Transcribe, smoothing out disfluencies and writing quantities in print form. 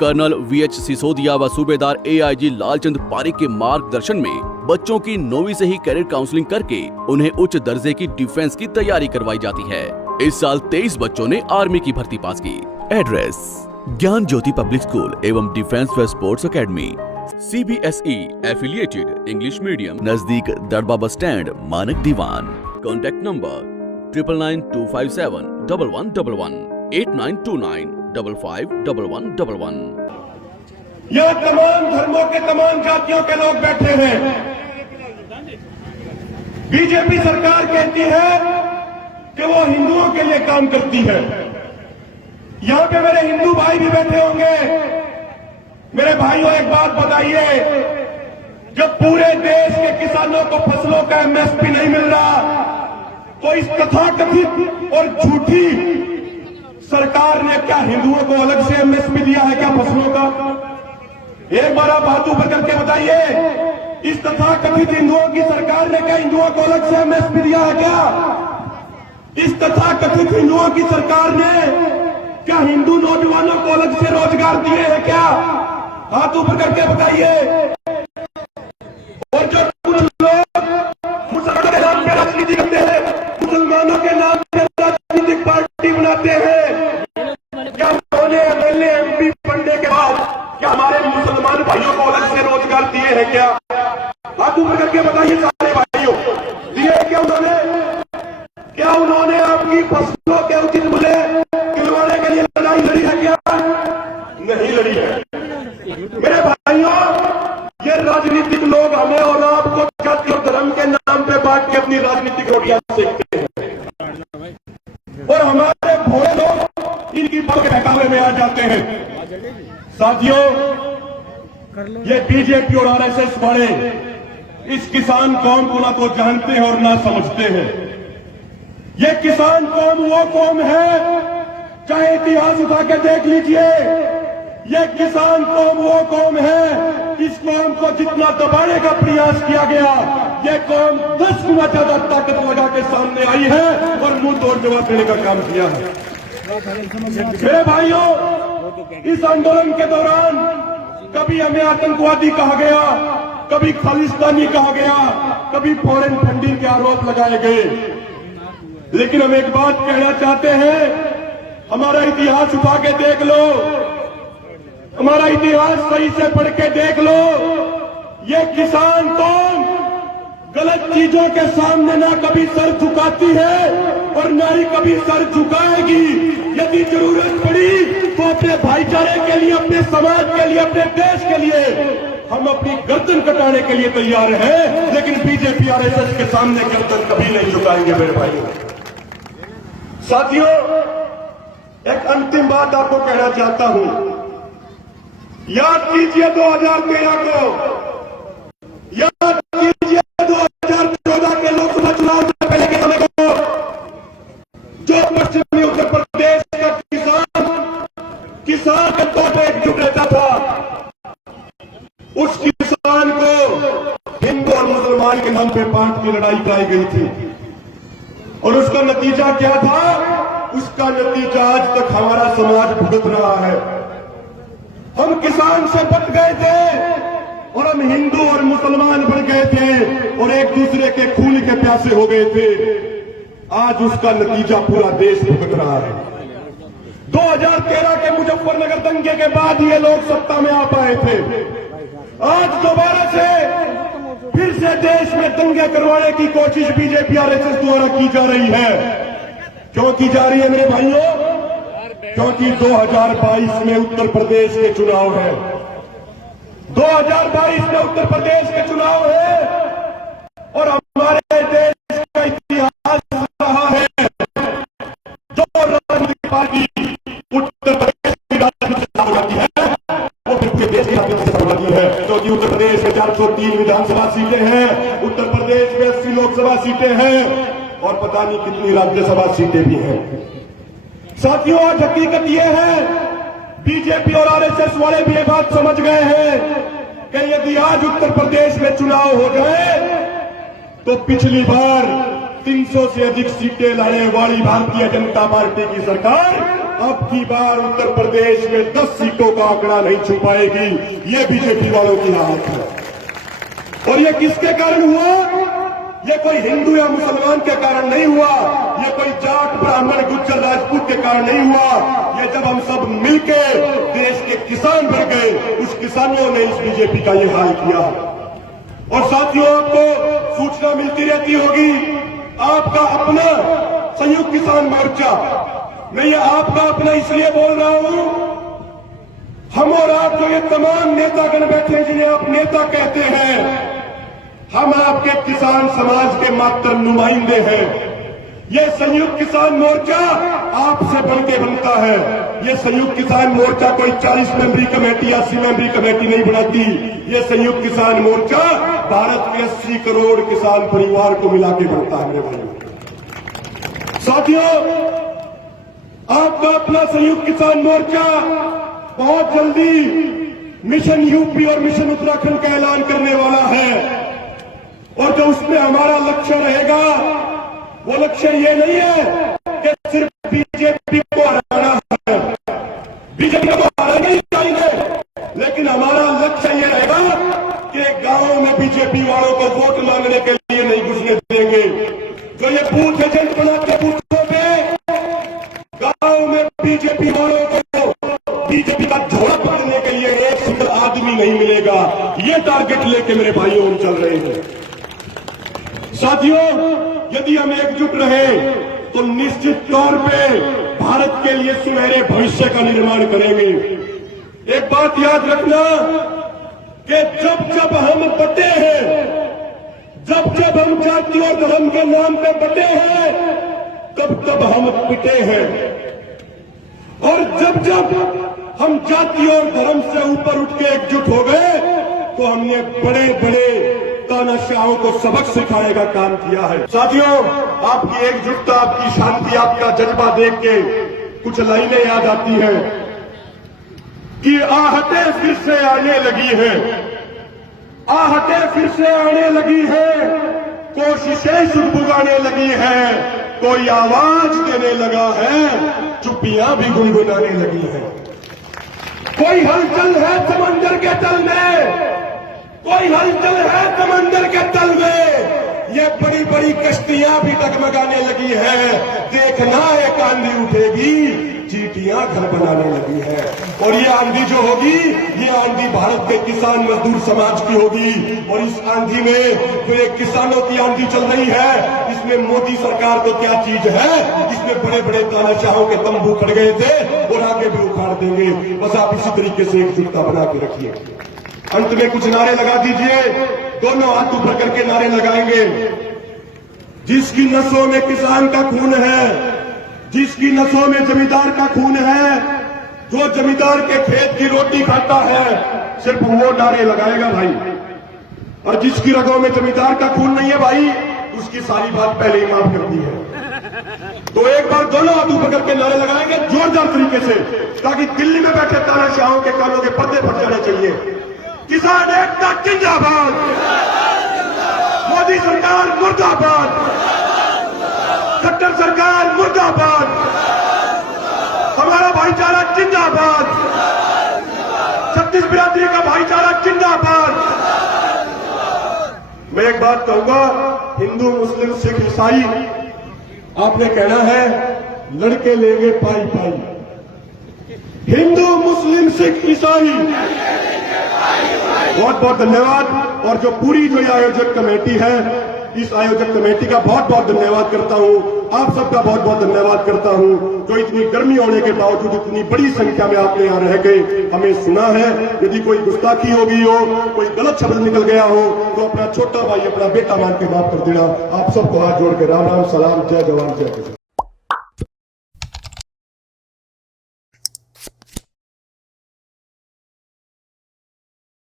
Colonel VH Sisodia व सूबेदार AIG Lalchand Pareek के मार्गदर्शन में बच्चों की 9वीं से ही कैरियर काउंसलिंग करके उन्हें उच्च दर्जे की डिफेंस की तैयारी करवाई जाती है। इस साल 23 बच्चों ने आर्मी की भर्ती पास की। एड्रेस ज्ञान ज्योति पब्लिक स्कूल एवं डिफेंस व sports academy, CBSE affiliated English medium, नजदीक दरबा बस स्टैंड, मानक दीवान। Contact number 9992571111 8929551111। यह तमाम धर्मों के तमाम जातियों के लोग बैठे हैं। बीजेपी सरकार कहती है कि वो हिंदुओं के लिए काम करती है। यहां पे मेरे हिंदू भाई भी बैठे होंगे। मेरे भाइयों, एक बात बताइए, जब पूरे देश के किसानों को फसलों का MSP नहीं मिल रहा, तो इस तथाकथित और झूठी सरकार ने क्या हिंदुओं को अलग से MSP दिया है क्या फसलों का? एक बार आप हाथ ऊपर करके बताइए, इस तथाकथित हिंदुओं की सरकार ने क्या हिंदुओं को अलग से MSP दिया है क्या? इस तथाकथित हिंदुओं की सरकार ने क्या हिंदू नौजवानों को अलग से रोजगार दिए हैं क्या? हाथ ऊपर करके बताइए। और जो कुछ लोग मुसलमानों के नाम पे राजनीति करते हैं, मुसलमानों के नाम पे राजनीतिक पार्टी बनाते हैं, क्या उन्होंने MLA MP बनने के बाद क्या हमारे मुसलमान भाइयों को अलग से रोजगार दिए हैं क्या? हाथ ऊपर करके बताइए सारे भाइयों, दिए क्या उन्होंने? क्या उन्होंने आपकी फसलों के उचित मूल्य दिलवाने के लिए लड़ाई लड़ी है क्या? नहीं लड़ी है। मेरे भाइयों, ये राजनीतिक लोग हमें और आपको जाति और धर्म के नाम पे बांट के अपनी राजनीतिक रोटियां सेकते हैं, और हमारे भोले लोग इनकी बातों के बहकावे में आ जाते हैं। साथियों, ये बीजेपी और RSS वाले इस किसान कौम को ना तो जानते हैं और ना समझते हैं। ये किसान कौम वो कौम है, चाहे इतिहास उठा के देख लीजिए, ये किसान कौम वो कौम है, इस कौम को जितना दबाने का प्रयास किया गया, ये कौम 10 गुना ज्यादा ताकत लगा के सामने आई है और मुंह तोड़ जवाब देने का काम किया है। मेरे भाइयों, इस आंदोलन के दौरान कभी हमें आतंकवादी कहा गया, कभी खालिस्तानी कहा गया, कभी फॉरेन फंडिंग के आरोप लगाए गए। लेकिन हम एक बात कहना चाहते हैं, हमारा इतिहास उठा के देख लो, हमारा इतिहास सही से पढ़ के देख लो। ये किसान कौम गलत चीजों के सामने ना कभी सर झुकाती है और ना ही कभी सर झुकाएगी। यदि जरूरत पड़ी तो अपने भाईचारे के लिए, अपने समाज के लिए, अपने देश के लिए हम अपनी गर्दन कटाने के लिए तैयार हैं, लेकिन बीजेपी RSS के सामने गर्दन कभी नहीं झुकाएंगे। मेरे भाइयों, साथियों, एक अंतिम बात आपको कहना चाहता हूं। याद कीजिए 2013 को, याद कीजिए 2014 के लोकसभा चुनाव से पहले के समय को, जो पश्चिमी उत्तर प्रदेश का किसान के तौर पर एकजुट रहता था, उस किसान को हिंदू और मुसलमान के नाम पे बांट की लड़ाई कराई गई थी। और उसका नतीजा क्या था? उसका नतीजा आज तक हमारा समाज भुगत रहा है। हम किसान से बच गए थे और हम हिंदू और मुसलमान बन गए थे और एक दूसरे के खून के प्यासे हो गए थे। आज उसका नतीजा पूरा देश भुगत रहा है। 2013 के मुजफ्फरनगर दंगे के बाद ये लोग सत्ता में आ पाए थे। आज दोबारा से फिर से देश में दंगे करवाने की कोशिश बीजेपी RSS द्वारा की जा रही है। क्यों की जा रही है मेरे भाइयों? क्योंकि 2022 में उत्तर प्रदेश के चुनाव है। 2022 में उत्तर प्रदेश के चुनाव है और हमारे देश का इतिहास रहा है, जो राजनीतिक पार्टी उत्तर प्रदेश की राजनीति से होती है वो पूरे देश की राजनीति से होती है। क्योंकि उत्तर प्रदेश में 403 विधानसभा सीटें हैं, उत्तर प्रदेश में 80 लोकसभा सीटें हैं और पता नहीं कितनी राज्यसभा सीटें भी हैं। साथियों, आज हकीकत यह है, बीजेपी और RSS वाले भी ये बात समझ गए हैं कि यदि आज उत्तर प्रदेश में चुनाव हो गए तो पिछली बार 300 से अधिक सीटें लाने वाली भारतीय जनता पार्टी की सरकार अब की बार उत्तर प्रदेश में 10 सीटों का आंकड़ा नहीं छू पाएगी। ये बीजेपी वालों की हालत है। और ये किसके कारण हुआ? ये कोई हिंदू या मुसलमान के कारण नहीं हुआ, ये कोई जाट ब्राह्मण गुज्जर राजपूत के कारण नहीं हुआ। ये जब हम सब मिलके देश के किसान बन गए, उस किसानों ने इस बीजेपी का ये हाल किया। और साथियों, आपको सूचना मिलती रहती होगी, आपका अपना संयुक्त किसान मोर्चा, मैं ये आपका अपना इसलिए बोल रहा हूं, हम और आप जो ये तमाम नेतागण बैठे हैं जिन्हें आप नेता कहते हैं, हम आपके किसान समाज के मात्र नुमाइंदे हैं। ये संयुक्त किसान मोर्चा आपसे बनके बनता है। ये संयुक्त किसान मोर्चा कोई 40 मेंबरी कमेटी 80 मेंबरी कमेटी नहीं बनाती। ये संयुक्त किसान मोर्चा भारत के 80 करोड़ किसान परिवार को मिला के बनता है। मेरे भाइयों, साथियों, आपका अपना संयुक्त किसान मोर्चा बहुत जल्दी मिशन यूपी और मिशन उत्तराखंड का ऐलान करने वाला है। और जो उसमें हमारा लक्ष्य रहेगा, वो लक्ष्य ये नहीं है कि सिर्फ बीजेपी को हराना है, बीजेपी को हराना ही चाहिए, लेकिन हमारा लक्ष्य ये रहेगा कि गांव में बीजेपी वालों को वोट मांगने के लिए नहीं घुसने देंगे। जो ये बूथ एजेंट बना के बूथों पे गांव में बीजेपी वालों को बीजेपी का झोला पकड़ने के लिए एक सिंगल आदमी नहीं मिलेगा। ये टारगेट लेके मेरे भाइयों हम चल रहे हैं। साथियों, यदि हम एकजुट रहे तो निश्चित तौर पे भारत के लिए सुनहरे भविष्य का निर्माण करेंगे। एक बात याद रखना कि जब जब हम बटे हैं, जब जब हम जाति और धर्म के नाम पे बटे हैं, तब तब हम पिटे हैं। और जब जब हम जाति और धर्म से ऊपर उठ के एकजुट हो गए, तो हमने बड़े बड़े तानाशाहों को सबक सिखाने का काम किया है। साथियों, आपकी एकजुटता, आपकी शांति, आपका जज्बा देख के कुछ लाइनें याद आती हैं कि आहटें फिर से आने लगी हैं, आहटें फिर से आने लगी हैं, कोशिशें सुगबुगाने लगी हैं, कोई आवाज देने लगा है, चुप्पियां भी गुनगुनाने लगी हैं। कोई हलचल है समंदर के तल में, कोई हलचल है समंदर के तल में, ये बड़ी बड़ी कश्तियां भी डगमगाने लगी है। देखना एक आंधी उठेगी, चींटियां घर बनाने लगी है। और ये आंधी जो होगी, ये आंधी भारत के किसान मजदूर समाज की होगी। और इस आंधी में जो एक किसानों की आंधी चल रही है, इसमें मोदी सरकार को क्या चीज है, इसमें बड़े बड़े तानाशाहों के तंबू खड़ गए थे और आगे भी उखाड़ देंगे। बस आप इसी तरीके से एकजुटता बना के रखिए। अंत में कुछ नारे लगा दीजिए, दोनों हाथ ऊपर करके नारे लगाएंगे। जिसकी नसों में किसान का खून है, जिसकी नसों में जमींदार का खून है, जो जमींदार के खेत की रोटी खाता है, सिर्फ वो नारे लगाएगा भाई। और जिसकी रगों में जमींदार का खून नहीं है भाई, उसकी सारी बात पहले ही माफ कर दी है। तो एक बार दोनों हाथ ऊपर करके नारे लगाएंगे जोरदार तरीके से, ताकि दिल्ली में बैठे तानाशाहों के कानों के पर्दे फट जाने चाहिए। किसान एकता जिंदाबाद, मोदी सरकार मुर्दाबाद, खट्टर सरकार मुर्दाबाद, हमारा भाईचारा जिंदाबाद, छत्तीस बिरादरी का भाईचारा जिंदाबाद। मैं एक बात कहूंगा, हिंदू मुस्लिम सिख ईसाई, आपने कहना है लड़के लेंगे पाई पाई। हिंदू मुस्लिम सिख ईसाई, बहुत बहुत धन्यवाद। और जो पूरी जो ये आयोजक कमेटी है, इस आयोजक कमेटी का बहुत बहुत धन्यवाद करता हूं। आप सबका बहुत बहुत धन्यवाद करता हूं, जो इतनी गर्मी होने के बावजूद इतनी बड़ी संख्या में आपने यहां रह के हमें सुना है। यदि कोई गुस्ताखी हो गई हो, कोई गलत शब्द निकल गया हो, तो अपना छोटा भाई, अपना बेटा मान के माफ कर देना। आप सबको हाथ जोड़ के राम राम, सलाम, जय जवान जय किसान।